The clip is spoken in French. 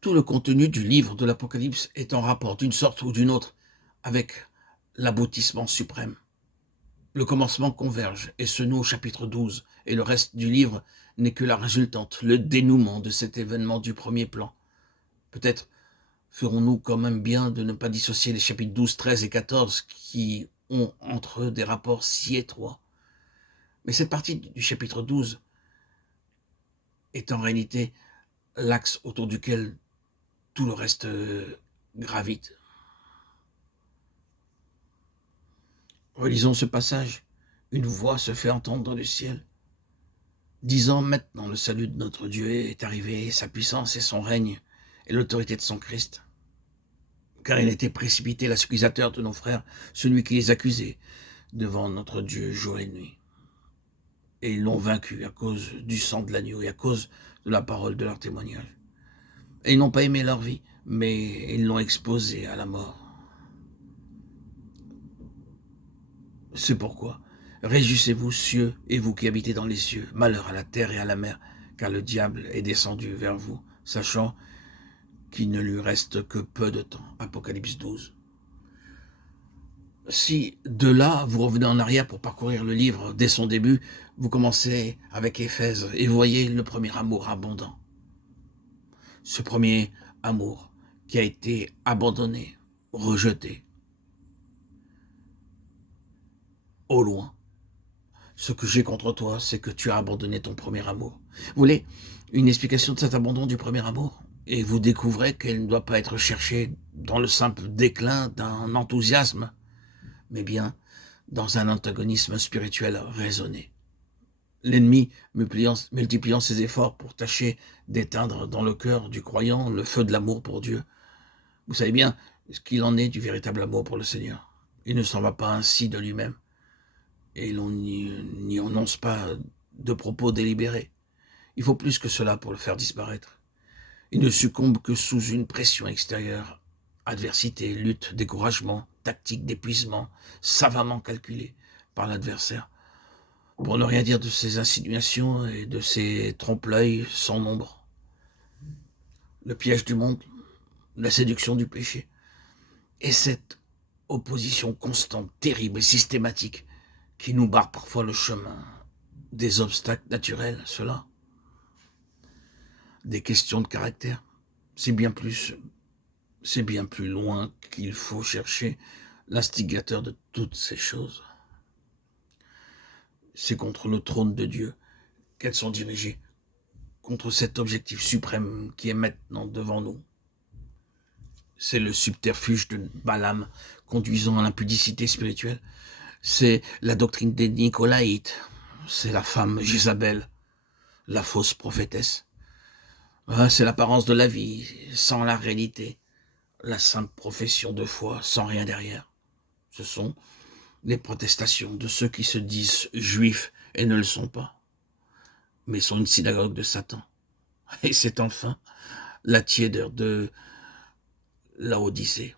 Tout le contenu du livre de l'Apocalypse est en rapport d'une sorte ou d'une autre avec l'aboutissement suprême. Le commencement converge et se noue au chapitre 12, et le reste du livre n'est que la résultante, le dénouement de cet événement du premier plan. Peut-être ferons-nous quand même bien de ne pas dissocier les chapitres 12, 13 et 14 qui ont entre eux des rapports si étroits. Mais cette partie du chapitre 12 est en réalité l'axe autour duquel tout le reste gravite. Relisons ce passage. Une voix se fait entendre dans le ciel, disant maintenant le salut de notre Dieu est arrivé, sa puissance et son règne, et l'autorité de son Christ. Car il a été précipité l'accusateur de nos frères, celui qui les accusait, devant notre Dieu jour et nuit. Et ils l'ont vaincu à cause du sang de l'agneau et à cause de la parole de leur témoignage. Et ils n'ont pas aimé leur vie, mais ils l'ont exposé à la mort. C'est pourquoi, réjouissez-vous, cieux, et vous qui habitez dans les cieux, malheur à la terre et à la mer, car le diable est descendu vers vous, sachant qu'il ne lui reste que peu de temps. Apocalypse 12. Si de là, vous revenez en arrière pour parcourir le livre dès son début, vous commencez avec Éphèse et voyez le premier amour abondant. Ce premier amour qui a été abandonné, rejeté, au loin. Ce que j'ai contre toi, c'est que tu as abandonné ton premier amour. Vous voulez une explication de cet abandon du premier amour? Et vous découvrez qu'elle ne doit pas être cherchée dans le simple déclin d'un enthousiasme, mais bien dans un antagonisme spirituel raisonné. L'ennemi multipliant ses efforts pour tâcher d'éteindre dans le cœur du croyant le feu de l'amour pour Dieu. Vous savez bien ce qu'il en est du véritable amour pour le Seigneur. Il ne s'en va pas ainsi de lui-même. Et l'on n'y annonce pas de propos délibérés. Il faut plus que cela pour le faire disparaître. Il ne succombe que sous une pression extérieure. Adversité, lutte, découragement, tactique d'épuisement, savamment calculée par l'adversaire. Pour ne rien dire de ses insinuations et de ses trompe-l'œil sans nombre. Le piège du monde, la séduction du péché. Et cette opposition constante, terrible et systématique qui nous barre parfois le chemin des obstacles naturels, cela. Des questions de caractère. C'est bien plus loin qu'il faut chercher l'instigateur de toutes ces choses. C'est contre le trône de Dieu qu'elles sont dirigées, contre cet objectif suprême qui est maintenant devant nous. C'est le subterfuge de Balaam conduisant à l'impudicité spirituelle. C'est la doctrine des Nicolaïtes. C'est la femme Jézabel, la fausse prophétesse. C'est l'apparence de la vie sans la réalité. La simple profession de foi sans rien derrière. Ce sont les protestations de ceux qui se disent juifs et ne le sont pas, mais sont une synagogue de Satan. Et c'est enfin la tiédeur de Laodicée.